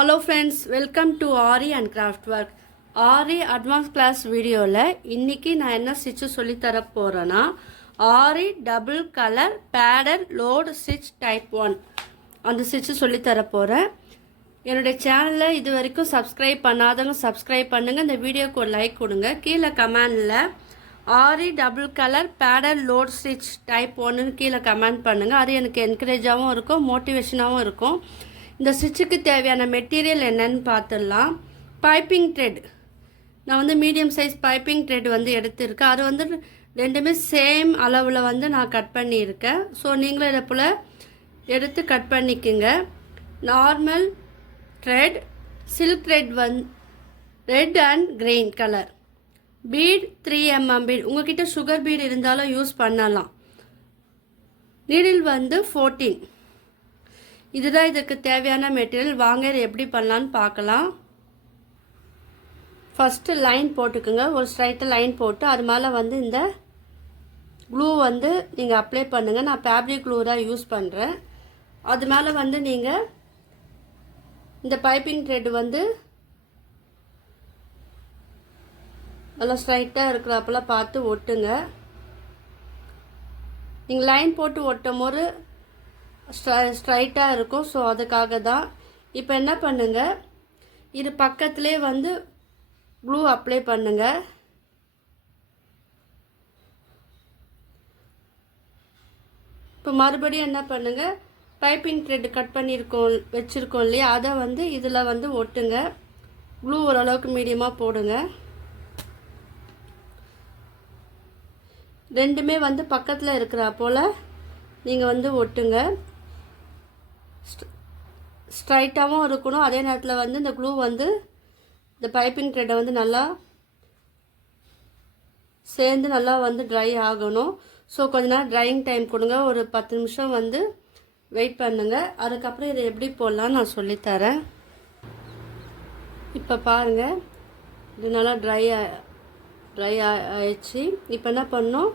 Hello friends, welcome to Ari and Craft Work. Ari advanced class video la இன்னைக்கு நான் என்ன stitch சொல்லி தர போறேன்னா Ari double color padded load stitch type 1 அந்த ஸ்டிட்ச் சொல்லி தர போறேன். என்னோட சேனலை இது வரைக்கும் சப்ஸ்கிரைப் பண்ணாதவங்க சப்ஸ்கிரைப் பண்ணுங்க. இந்த வீடியோக்கு ஒரு லைக் கொடுங்க. கீழே கமெண்ட்ல Ari double color padded load stitch type 1 ன்னு கீழே கமெண்ட் பண்ணுங்க. அது எனக்கு என்கரேஜாவும் இருக்கும், மோட்டிவேஷனாவும் இருக்கும். இந்த ஸ்டிச்சுக்கு தேவையான மெட்டீரியல் என்னன்னு பார்த்துடலாம். பைப்பிங் த்ரெட் நான் வந்து மீடியம் சைஸ் பைப்பிங் த்ரெட் வந்து எடுத்திருக்கேன். அது வந்து ரெண்டுமே சேம் அளவில் வந்து நான் கட் பண்ணியிருக்கேன். ஸோ நீங்களும் இதை போல் எடுத்து கட் பண்ணிக்கோங்க. நார்மல் த்ரெட், சில்க் த்ரெட் வந்து red and green colour, bead 3mm bead, உங்ககிட்ட சுகர் பீட் இருந்தாலும் யூஸ் பண்ணலாம். நீடில் வந்து 14. இதுதான் இதுக்கு தேவையான மெட்டீரியல். வாங்க இதை எப்படி பண்ணலான்னு பார்க்கலாம். ஃபஸ்ட்டு லைன் போட்டுக்குங்க. ஒரு ஸ்ட்ரைட்டாக லைன் போட்டு அது மேலே வந்து இந்த க்ளூ வந்து நீங்கள் அப்ளை பண்ணுங்கள். நான் ஃபேப்ரிக் க்ளூ தான் யூஸ் பண்ணுறேன். அது மேலே வந்து நீங்கள் இந்த பைப்பிங் த்ரெட் வந்து நல்லா ஸ்ட்ரைட்டாக இருக்கிறப்பெல்லாம் பார்த்து ஒட்டுங்க. நீங்கள் லைன் போட்டு ஒட்டும் போது ஸ்ட்ரைட்டாக இருக்கும். ஸோ அதுக்காக தான். இப்போ என்ன பண்ணுங்கள், இது பக்கத்துலேயே வந்து க்ளூ அப்ளை பண்ணுங்கள். இப்போ மறுபடியும் என்ன பண்ணுங்கள், பைப்பிங் த்ரெட் கட் பண்ணியிருக்கோம் வச்சுருக்கோம் இல்லையா, அதை வந்து இதில் வந்து ஒட்டுங்க. க்ளூ ஓரளவுக்கு மீடியமாக போடுங்க. ரெண்டுமே வந்து பக்கத்தில் இருக்கிற போல் நீங்கள் வந்து ஒட்டுங்க. ஸ்ட்ரைட்டாகவும் இருக்கணும். அதே நேரத்தில் வந்து இந்த க்ளூ வந்து இந்த பைப்பிங் த்ரெட்டை வந்து நல்லா சேர்ந்து நல்லா வந்து ட்ரை ஆகணும். ஸோ கொஞ்ச நேரம் ட்ரையிங் டைம் கொடுங்க. ஒரு 10 நிமிஷம் வந்து வெயிட் பண்ணுங்கள். அதுக்கப்புறம் இதை எப்படி போடலான்னு நான் சொல்லித்தரேன். இப்போ பாருங்கள், இது நல்லா ட்ரை ஆயிடுச்சு. இப்போ என்ன பண்ணோம்,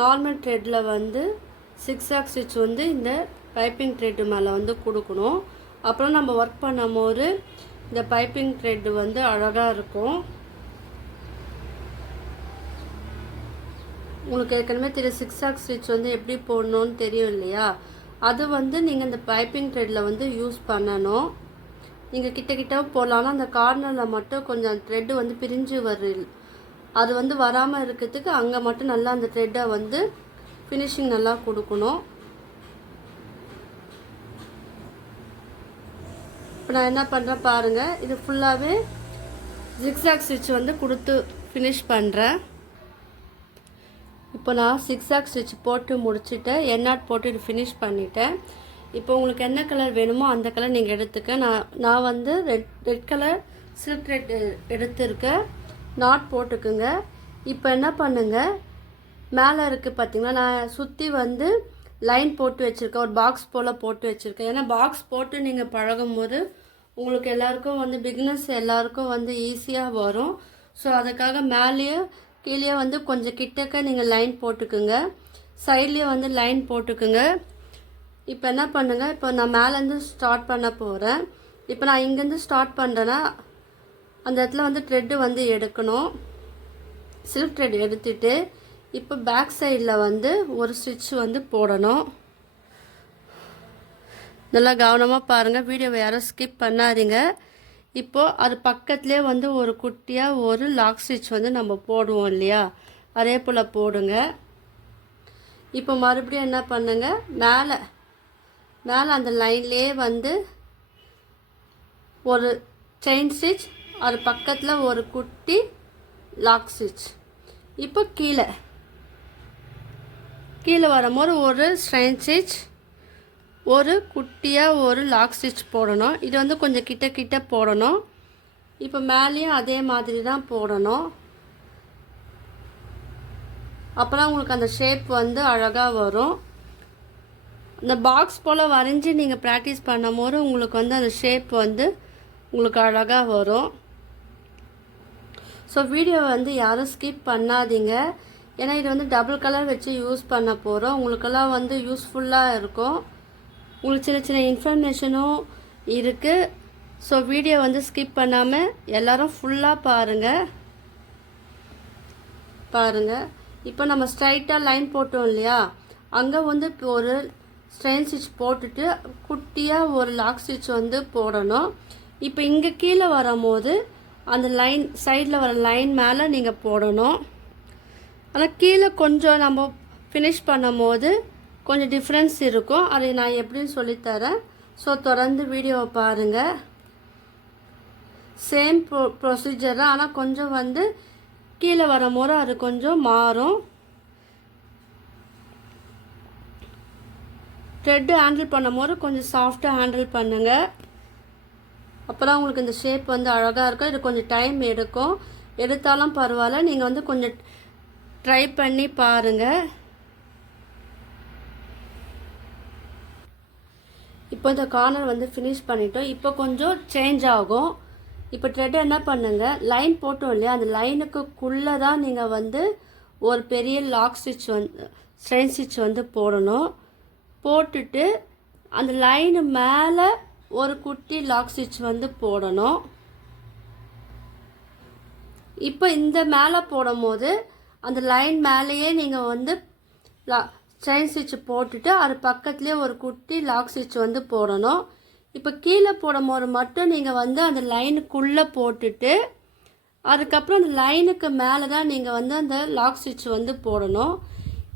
நார்மல் த்ரெட்டில் வந்து சிக்ஸாக் ஸ்டிச் வந்து இந்த பைப்பிங் த்ரெட்டு மேலே வந்து கொடுக்கணும். அப்புறம் நம்ம ஒர்க் பண்ணும் போது இந்த பைப்பிங் த்ரெட்டு வந்து அழகாக இருக்கும். உங்களுக்கு ஏற்கனவே தெரியும் சிக்ஸாக் ஸ்டிச் வந்து எப்படி போடணும்னு தெரியும் இல்லையா. அது வந்து நீங்கள் இந்த பைப்பிங் த்ரெட்டில் வந்து யூஸ் பண்ணணும். நீங்கள் கிட்ட போடலாம்னா அந்த கார்னரில் மட்டும் கொஞ்சம் த்ரெட்டு வந்து பிரிஞ்சு வருது. அது வந்து வராமல் இருக்கிறதுக்கு அங்கே மட்டும் நல்லா அந்த த்ரெட்டை வந்து ஃபினிஷிங் நல்லா கொடுக்கணும். இப்போ நான் என்ன பண்ணுறேன் பாருங்கள், இது ஃபுல்லாகவே ஜிக்ஸாக் ஸ்டிச் வந்து கொடுத்து ஃபினிஷ் பண்ணுறேன். இப்போ நான் சிக்ஸாக் ஸ்டிச் போட்டு முடிச்சுட்டேன். எண்ணாட் போட்டு இது ஃபினிஷ் பண்ணிட்டேன். இப்போ உங்களுக்கு என்ன கலர் வேணுமோ அந்த கலர் நீங்கள் எடுத்துக்க. நான் வந்து ரெட் கலர் சில்க் த்ரெட் எடுத்துருக்கேன். நாட் போட்டுக்குங்க. இப்போ என்ன பண்ணுங்கள், மேலே இருக்குது பார்த்தீங்கன்னா, நான் சுற்றி வந்து லைன் போட்டு வச்சுருக்கேன். ஒரு பாக்ஸ் போல் போட்டு வச்சுருக்கேன். ஏன்னா பாக்ஸ் போட்டு நீங்கள் பழகும் போது உங்களுக்கு எல்லாருக்கும் வந்து பிகினர்ஸ் எல்லாருக்கும் வந்து ஈஸியாக வரும். ஸோ அதுக்காக மேலேயே கீழே வந்து கொஞ்சம் கிட்டக்க நீங்கள் லைன் போட்டுக்குங்க. சைட்லேயே வந்து லைன் போட்டுக்குங்க. இப்போ என்ன பண்ணுங்கள், இப்போ நான் மேலேருந்து ஸ்டார்ட் பண்ண போகிறேன். இப்போ நான் இங்கேருந்து ஸ்டார்ட் பண்ணுறேன்னா அந்த இடத்துல வந்து த்ரெட்டு வந்து எடுக்கணும். சில்க் த்ரெட் எடுத்துகிட்டு இப்போ பேக் சைடில் வந்து ஒரு ஸ்டிச் வந்து போடணும். நல்லா கவனமாக பாருங்கள், வீடியோவை யாரும் ஸ்கிப் பண்ணாதீங்க. இப்போது அது பக்கத்துலேயே வந்து ஒரு குட்டியாக ஒரு லாக் ஸ்டிச் வந்து நம்ம போடுவோம் இல்லையா, அதே போல் போடுங்க. இப்போ மறுபடியும் என்ன பண்ணுங்கள், மேலே அந்த லைன்லேயே வந்து ஒரு செயின் ஸ்டிச், அது பக்கத்தில் ஒரு குட்டி லாக் ஸ்டிச். இப்போ கீழே வரும்போது ஒரு ஸ்ட்ரெயின் ஸ்டிச், ஒரு குட்டியாக ஒரு லாக் ஸ்டிச் போடணும். இது வந்து கொஞ்சம் கிட்ட போடணும். இப்போ மேலேயும் அதே மாதிரி தான் போடணும். அப்போதான் உங்களுக்கு அந்த ஷேப் வந்து அழகாக வரும். இந்த பாக்ஸ் போல் வரைஞ்சி நீங்கள் ப்ராக்டிஸ் பண்ணும் போது உங்களுக்கு வந்து அந்த ஷேப் வந்து உங்களுக்கு அழகாக வரும். ஸோ வீடியோ வந்து யாரும் ஸ்கிப் பண்ணாதீங்க. ஏன்னா இது வந்து டபுள் கலர் வச்சு யூஸ் பண்ண போகிறோம். உங்களுக்கெல்லாம் வந்து யூஸ்ஃபுல்லாக இருக்கும். உங்களுக்கு சின்ன இன்ஃபர்மேஷனும் இருக்குது. ஸோ வீடியோ வந்து ஸ்கிப் பண்ணாமல் எல்லோரும் ஃபுல்லாக பாருங்கள். இப்போ நம்ம ஸ்ட்ரைட்டாக லைன் போட்டோம் இல்லையா, அங்கே வந்து இப்போ ஒரு ஸ்ட்ரெயின் ஸ்டிச் போட்டுட்டு குட்டியாக ஒரு லாக் ஸ்டிச் வந்து போடணும். இப்போ இங்கே கீழே வரும்போது அந்த லைன் சைடில் வர லைன் மேலே நீங்கள் போடணும். ஆனால் கீழே கொஞ்சம் நம்ம ஃபினிஷ் பண்ணும் போது கொஞ்சம் டிஃப்ரென்ஸ் இருக்கும். அதை நான் எப்படின்னு சொல்லித்தரேன். ஸோ தொடர்ந்து வீடியோவை பாருங்கள். சேம் ப்ரொசீஜர் தான், ஆனால் கொஞ்சம் வந்து கீழே வரும்போது அது கொஞ்சம் மாறும். த்ரெட்டு ஹேண்டில் பண்ணும்போது கொஞ்சம் சாஃப்டாக ஹேண்டில் பண்ணுங்கள். அப்போ தான் உங்களுக்கு இந்த ஷேப் வந்து அழகாக இருக்கும். இது கொஞ்சம் டைம் எடுத்தாலும் பரவாயில்ல, நீங்கள் வந்து கொஞ்சம் ட்ரை பண்ணி பாருங்கள். இப்போ இந்த கார்னர் வந்து ஃபினிஷ் பண்ணிட்டோம். இப்போ கொஞ்சம் சேஞ்ச் ஆகும். இப்போ த்ரெட் என்ன பண்ணுங்கள், லைன் போட்டோம் இல்லையா, அந்த லைனுக்குள்ளே தான் நீங்கள் வந்து ஒரு பெரிய லாக் ஸ்டிச் வந்து ஸ்ட்ரெயின் ஸ்டிச் வந்து போடணும். போட்டுட்டு அந்த லைனு மேலே ஒரு குட்டி லாக் ஸ்டிச் வந்து போடணும். இப்போ இந்த மேலே போடும் போது அந்த லைன் மேலேயே நீங்கள் வந்து செயின் ஸ்டிச் போட்டுட்டு அது பக்கத்துலேயே ஒரு குட்டி லாக் ஸ்டிச் வந்து போடணும். இப்போ கீழே போடும் போது மட்டும் நீங்கள் வந்து அந்த லைனுக்குள்ளே போட்டுட்டு அதுக்கப்புறம் அந்த லைனுக்கு மேலே தான் நீங்கள் வந்து அந்த லாக் ஸ்டிச் வந்து போடணும்.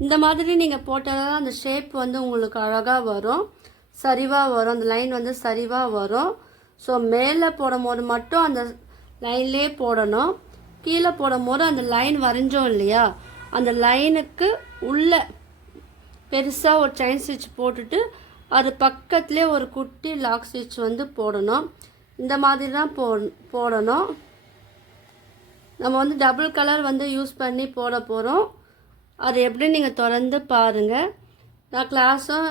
இந்த மாதிரி நீங்கள் போட்டால் தான் அந்த ஷேப் வந்து உங்களுக்கு அழகாக வரும், சரிவாக வரும். அந்த லைன் வந்து சரிவாக வரும். ஸோ மேலே போடும் போது மட்டும் அந்த லைன்லேயே போடணும். கீழே போடும் போது அந்த லைன் வரைஞ்சோம் இல்லையா, அந்த லைனுக்கு உள்ள பெருசாக ஒரு செயின் ஸ்டிச் போட்டுட்டு அது பக்கத்துலேயே ஒரு குட்டி லாக் ஸ்டிச் வந்து போடணும். இந்த மாதிரி தான் போடணும். நம்ம வந்து டபுள் கலர் வந்து யூஸ் பண்ணி போட போகிறோம். அது எப்படி நீங்கள் தொடர்ந்து பாருங்கள். நான் கிளாஸும்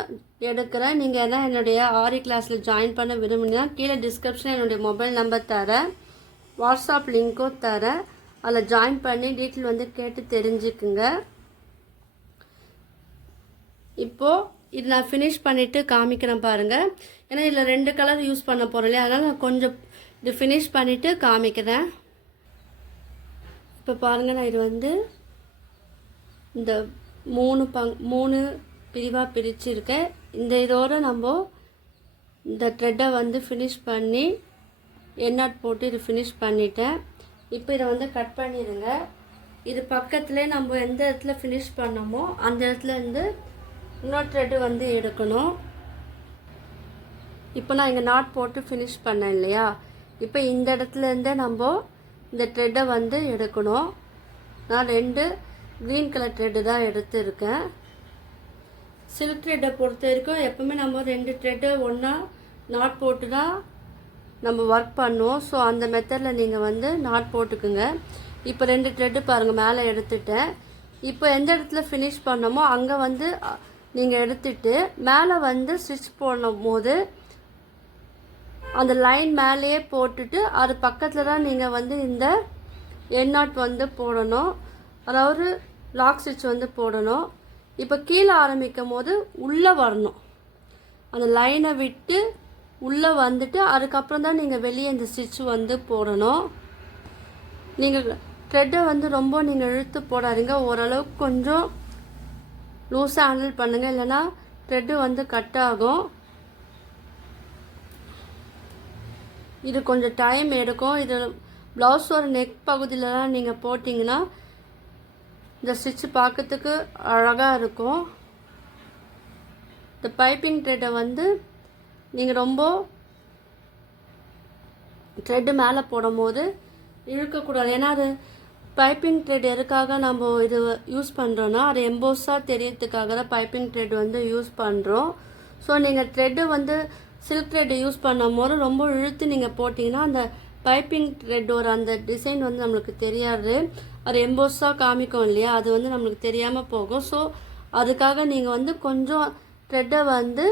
எடுக்கிறேன். நீங்கள் எல்லாம் என்னுடைய ஆரி கிளாஸில் ஜாயின் பண்ண விரும்பினா கீழே டிஸ்கிரிப்ஷனில் என்னுடைய மொபைல் நம்பர் தரேன், வாட்ஸ்அப் லிங்க்கும் தரேன். அதில் ஜாயின் பண்ணி டீட்டெயில் வந்து கேட்டு தெரிஞ்சுக்குங்க. இப்போது இது நான் ஃபினிஷ் பண்ணிவிட்டு காமிக்கிறேன் பாருங்கள். ஏன்னா இதில் 2 கலர் யூஸ் பண்ண போகிறோம் இல்லையா, அதனால் நான் கொஞ்சம் இது ஃபினிஷ் பண்ணிவிட்டு காமிக்கிறேன். இப்போ பாருங்கள், நான் இது வந்து இந்த 3 பிரிவாக பிரிச்சுருக்கேன். இந்த இதோடு நம்ம இந்த த்ரெட்டை வந்து ஃபினிஷ் பண்ணி எண்ணாட் போட்டு இது ஃபினிஷ் பண்ணிட்டேன். இப்போ இதை வந்து கட் பண்ணிடுங்க. இது பக்கத்துலேயே நம்ம எந்த இடத்துல ஃபினிஷ் பண்ணோமோ அந்த இடத்துல இருந்து இன்னொரு த்ரெட்டு வந்து எடுக்கணும். இப்போ நான் இங்கே நாட் போட்டு ஃபினிஷ் பண்ணேன் இல்லையா, இப்போ இந்த இடத்துலேருந்தே நம்ம இந்த த்ரெட்டை வந்து எடுக்கணும். நான் 2 க்ரீன் கலர் த்ரெட்டு தான் எடுத்துருக்கேன். சில்க் த்ரெட்டை பொறுத்த வரைக்கும் எப்போவுமே நம்ம 2 த்ரெட்டை ஒன்றா நாட் போட்டு தான் நம்ம ஒர்க் பண்ணுவோம். ஸோ அந்த மெத்தடில் நீங்கள் வந்து நாட் போட்டுக்குங்க. இப்போ 2 த்ரெட்டு பாருங்கள் மேலே எடுத்துட்டேன். இப்போ எந்த இடத்துல ஃபினிஷ் பண்ணோமோ அங்கே வந்து நீங்கள் எடுத்துட்டு மேலே வந்து ஸ்டிச் போடும் போது அந்த லைன் மேலேயே போட்டுட்டு அது பக்கத்தில் தான் நீங்கள் வந்து இந்த எண்ணாட் வந்து போடணும், அதாவது லாக் ஸ்டிச் வந்து போடணும். இப்போ கீழே ஆரம்பிக்கும் போது உள்ளே வரணும், அந்த லைனை விட்டு உள்ளே வந்துட்டு அதுக்கப்புறம் தான் நீங்கள் வெளியே இந்த ஸ்டிச் வந்து போடணும். நீங்கள் த்ரெட்டை வந்து ரொம்ப நீங்கள் இழுத்து போடாதீங்க, ஓரளவுக்கு கொஞ்சம் லூஸாக ஹேண்டில் பண்ணுங்கள், இல்லைனா த்ரெட்டு வந்து கட் ஆகும். இது கொஞ்சம் டைம் எடுக்கும். இது ப்ளவுஸோட நெக் பகுதியிலலாம் நீங்கள் போட்டிங்கன்னா இந்த ஸ்டிச்சு பார்க்கறதுக்கு அழகாக இருக்கும். இந்த பைப்பிங் த்ரெட்டை வந்து நீங்கள் ரொம்ப த்ரெட்டு மேலே போடும் போது இழுக்கக்கூடாது. ஏன்னா அது பைப்பிங் த்ரெட் எதுக்காக நம்ம இது யூஸ் பண்ணுறோன்னா அது எம்போஸாக தெரியறதுக்காக தான் பைப்பிங் த்ரெட் வந்து யூஸ் பண்ணுறோம். ஸோ நீங்கள் த்ரெட்டு வந்து சில்க் த்ரெட்டை யூஸ் பண்ணும் போது ரொம்ப இழுத்து நீங்கள் போட்டிங்கன்னா அந்த பைப்பிங் த்ரெட்டோட அந்த டிசைன் வந்து நம்மளுக்கு தெரியாது, அது எம்போஸாக காமிக்கும் இல்லையா, அது வந்து நம்மளுக்கு தெரியாமல் போகும். ஸோ அதுக்காக நீங்கள் வந்து கொஞ்சம் த்ரெட்டை வந்து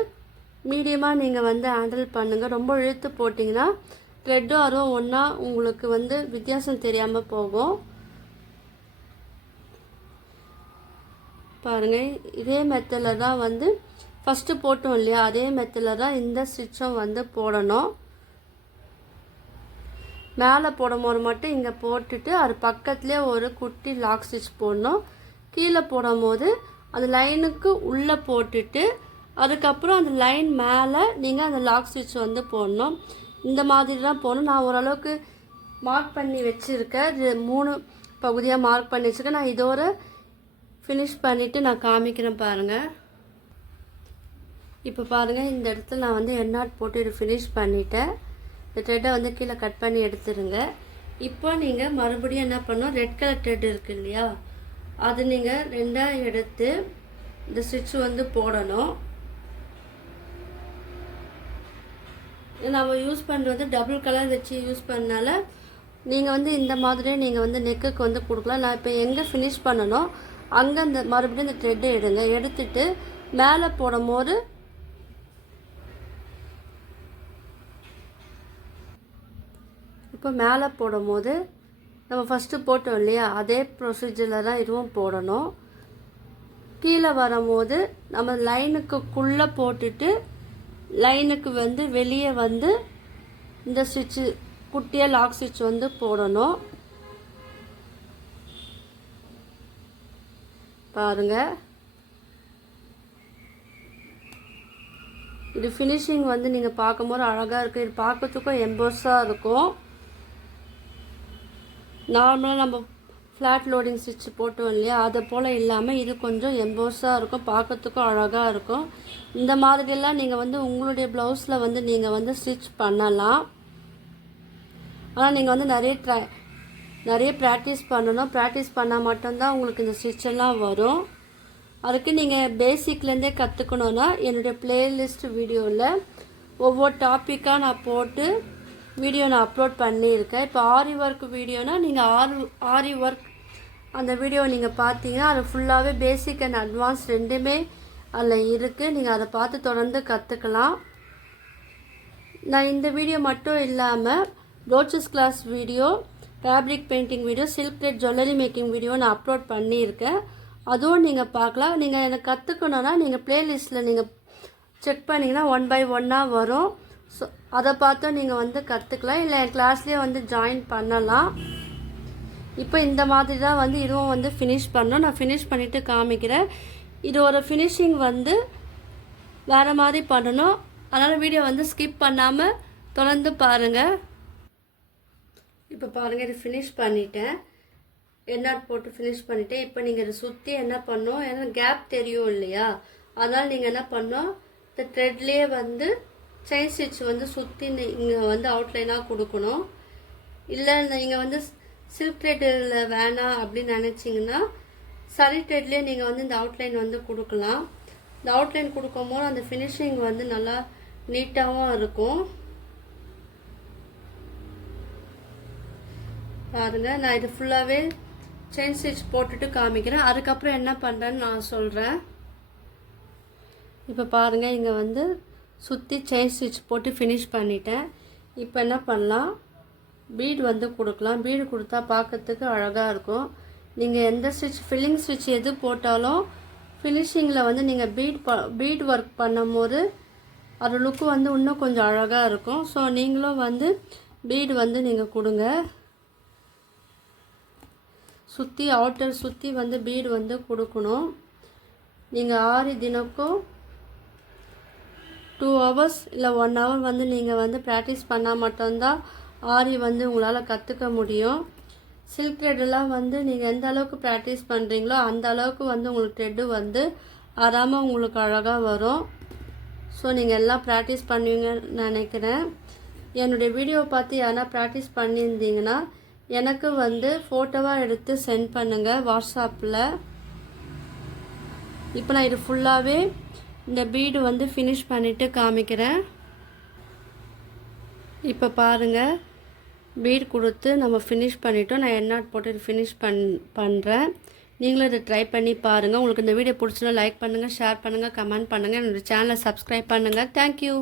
மீடியமாக நீங்கள் வந்து ஹேண்டில் பண்ணுங்கள். ரொம்ப இழுத்து போட்டிங்கன்னா த்ரெட்டும் அதுவும் ஒன்றா உங்களுக்கு வந்து வித்தியாசம் தெரியாமல் போகும். பாருங்கள், இதே மெத்தடில் தான் வந்து ஃபஸ்ட்டு போட்டோம் இல்லையா, அதே மெத்தடில் தான் இந்த ஸ்டிச்சும் வந்து போடணும். மேலே போடும்போது மட்டும் இங்கே போட்டுட்டு அது பக்கத்துலேயே ஒரு குட்டி லாக் ஸ்டிச் போடணும். கீழே போடும்போது அந்த லைனுக்கு உள்ளே போட்டுட்டு அதுக்கப்புறம் அந்த லைன் மேலே நீங்கள் அந்த லாக் ஸ்டிச் வந்து போடணும். இந்த மாதிரி தான் போடணும். நான் ஓரளவுக்கு மார்க் பண்ணி வச்சுருக்கேன். 3 பகுதியாக மார்க் பண்ணி வச்சுருக்கேன். நான் இதோட ஃபினிஷ் பண்ணிவிட்டு நான் காமிக்கிறேன் பாருங்கள். இப்போ பாருங்கள், இந்த இடத்துல நான் வந்து எண்ணாட் போட்டு இது ஃபினிஷ் பண்ணிவிட்டேன். இந்த த்ரெட்டை வந்து கீழே கட் பண்ணி எடுத்துருங்க. இப்போ நீங்கள் மறுபடியும் என்ன பண்ணணும், ரெட் கலர் த்ரெட் இருக்குது இல்லையா, அது நீங்கள் 2ஆக எடுத்து இந்த ஸ்டிச் வந்து போடணும். நம்ம யூஸ் பண்ணுறது டபுள் கலர் வச்சு யூஸ் பண்ணனால நீங்கள் வந்து இந்த மாதிரியே நீங்கள் வந்து நெக்குக்கு வந்து கொடுக்கலாம். நான் இப்போ எங்கே ஃபினிஷ் பண்ணணும் அங்கே அந்த மறுபடியும் இந்த த்ரெட்டை எடுங்க. எடுத்துட்டு மேலே போடும்போது இப்போ மேலே போடும்போது நம்ம ஃபஸ்ட்டு போட்டோம் இல்லையா, அதே ப்ரொசீஜரில் தான் இதுவும் போடணும். கீழே வரும்போது நம்ம லைனுக்குள்ளே போட்டுட்டு லைனுக்கு வந்து வெளியே வந்து இந்த ஸ்டிச்சு குட்டியாக லாக் ஸ்டிச் வந்து போடணும். பாருங்கள், இது ஃபினிஷிங் வந்து நீங்கள் பார்க்கும்போது அழகாக இருக்குது. இது பார்க்கறதுக்கும் எம்போஸாக இருக்கும். நார்மலாக நம்ம ஃப்ளாட் லோடிங் ஸ்டிச் போட்டோம் இல்லையா, அதை போல் இல்லாமல் இது கொஞ்சம் எம்போஸாக இருக்கும், பார்க்கறதுக்கும் அழகாக இருக்கும். இந்த மாதிரியெல்லாம் நீங்கள் வந்து உங்களுடைய ப்ளவுஸில் வந்து நீங்கள் வந்து ஸ்டிச் பண்ணலாம். ஆனால் நீங்கள் வந்து நிறைய ப்ராக்டிஸ் பண்ணணும். ப்ராக்டிஸ் பண்ணால் மட்டும்தான் உங்களுக்கு இந்த ஸ்டிச்செல்லாம் வரும். அதுக்கு நீங்கள் பேசிக்லேருந்தே கற்றுக்கணுன்னா என்னுடைய ப்ளேலிஸ்ட் வீடியோவில் ஒவ்வொரு டாப்பிக்காக நான் போட்டு வீடியோ நான் அப்லோட் பண்ணியிருக்கேன். இப்போ ஆரி ஒர்க் வீடியோனா நீங்கள் ஆரி ஒர்க் அந்த வீடியோ நீங்கள் பார்த்தீங்கன்னா அது ஃபுல்லாகவே பேசிக் அண்ட் அட்வான்ஸ் ரெண்டுமே அதில் இருக்குது. நீங்கள் அதை பார்த்து தொடர்ந்து கற்றுக்கலாம். நான் இந்த வீடியோ மட்டும் இல்லாமல் brooches class video, fabric painting video, silk thread jewellery making video நான் அப்லோட் பண்ணியிருக்கேன். அதுவும் நீங்கள் பார்க்கலாம். நீங்கள் எனக்கு கற்றுக்கணுன்னா நீங்கள் ப்ளேலிஸ்ட்டில் நீங்கள் செக் பண்ணிங்கன்னா 1 by 1ஆக வரும். ஸோ அதை பார்த்து நீங்கள் வந்து கற்றுக்கலாம். இல்லை என் கிளாஸ்லேயே வந்து ஜாயின் பண்ணலாம். இப்போ இந்த மாதிரி தான் வந்து இதுவும் வந்து ஃபினிஷ் பண்ணணும். நான் ஃபினிஷ் பண்ணிவிட்டு காமிக்கிறேன். இது ஒரு ஃபினிஷிங் வந்து வேறு மாதிரி பண்ணணும். அதனால் வீடியோ வந்து ஸ்கிப் பண்ணாமல் தொடர்ந்து பாருங்கள். இப்போ பாருங்கள், இது ஃபினிஷ் பண்ணிட்டேன். எண்ணாட் போட்டு ஃபினிஷ் பண்ணிவிட்டேன். இப்போ நீங்கள் இதை சுற்றி என்ன பண்ணணும், ஏன்னா கேப் தெரியும் இல்லையா, அதனால் நீங்கள் என்ன பண்ணணும், இந்த த்ரெட்லேயே வந்து செயின் ஸ்டிச் வந்து சுற்றி இங்கே வந்து அவுட்லைனாக கொடுக்கணும். இல்லை நீங்கள் வந்து சில்க் த்ரெட்டில் வேணாம் அப்படின்னு நினச்சிங்கன்னா சரி த்ரெட்லேயே நீங்கள் வந்து இந்த அவுட்லைன் வந்து கொடுக்கலாம். இந்த அவுட்லைன் கொடுக்கும்போது அந்த ஃபினிஷிங் வந்து நல்லா நீட்டாகவும் இருக்கும். பாருங்கள், நான் இது ஃபுல்லாகவே செயின் ஸ்டிச் போட்டுட்டு காமிக்கிறேன். அதுக்கப்புறம் என்ன பண்ணுறேன்னு நான் சொல்கிறேன். இப்போ பாருங்கள், இங்கே வந்து சுற்றி செயின் ஸ்டிச் போட்டு ஃபினிஷ் பண்ணிட்டேன். இப்போ என்ன பண்ணலாம், பீட் வந்து கொடுக்கலாம். பீடு கொடுத்தா பார்க்கறதுக்கு அழகாக இருக்கும். நீங்கள் எந்த ஸ்டிச் ஃபில்லிங் ஸ்டிச் எது போட்டாலும் ஃபினிஷிங்கில் வந்து நீங்கள் பீட் ஒர்க் பண்ணும்போது அது லுக்கு வந்து இன்னும் கொஞ்சம் அழகாக இருக்கும். ஸோ நீங்களும் வந்து பீடு வந்து நீங்கள் கொடுங்க. சுற்றி அவுட்டர் சுற்றி வந்து பீடு வந்து கொடுக்கணும். நீங்கள் ஆரி தினக்கும் 2 hours இல்லை 1 hour வந்து நீங்கள் வந்து ப்ராக்டிஸ் பண்ணால் மட்டும்தான் ஆரி வந்து உங்களால் கற்றுக்க முடியும். சில்க் த்ரெட்டெல்லாம் வந்து நீங்கள் எந்த அளவுக்கு ப்ராக்டிஸ் பண்ணுறீங்களோ அந்த அளவுக்கு வந்து உங்களுக்கு த்ரெட்டு வந்து ஆறாமல் உங்களுக்கு அழகாக வரும். ஸோ நீங்கள் எல்லாம் ப்ராக்டிஸ் பண்ணுவீங்கன்னு நினைக்கிறேன். என்னுடைய வீடியோவை பார்த்து யாரா ப்ராக்டிஸ் பண்ணியிருந்தீங்கன்னா எனக்கு வந்து ஃபோட்டோவாக எடுத்து சென்ட் பண்ணுங்கள் வாட்ஸ்அப்பில். இப்போ நான் இது ஃபுல்லாகவே இந்த பீடு வந்து ஃபினிஷ் பண்ணிவிட்டு காமிக்கிறேன். இப்போ பாருங்கள், பீட் கொடுத்து நம்ம ஃபினிஷ் பண்ணிவிட்டோம். நான் எண்ணாட் போட்டு ஃபினிஷ் பண்ணுறேன். நீங்களும் இதை ட்ரை பண்ணி பாருங்கள். உங்களுக்கு இந்த வீடியோ பிடிச்சினா லைக் பண்ணுங்கள், ஷேர் பண்ணுங்கள், கமெண்ட் பண்ணுங்கள். என்னோடய சேனலை சப்ஸ்கிரைப் பண்ணுங்கள். தேங்க்யூ.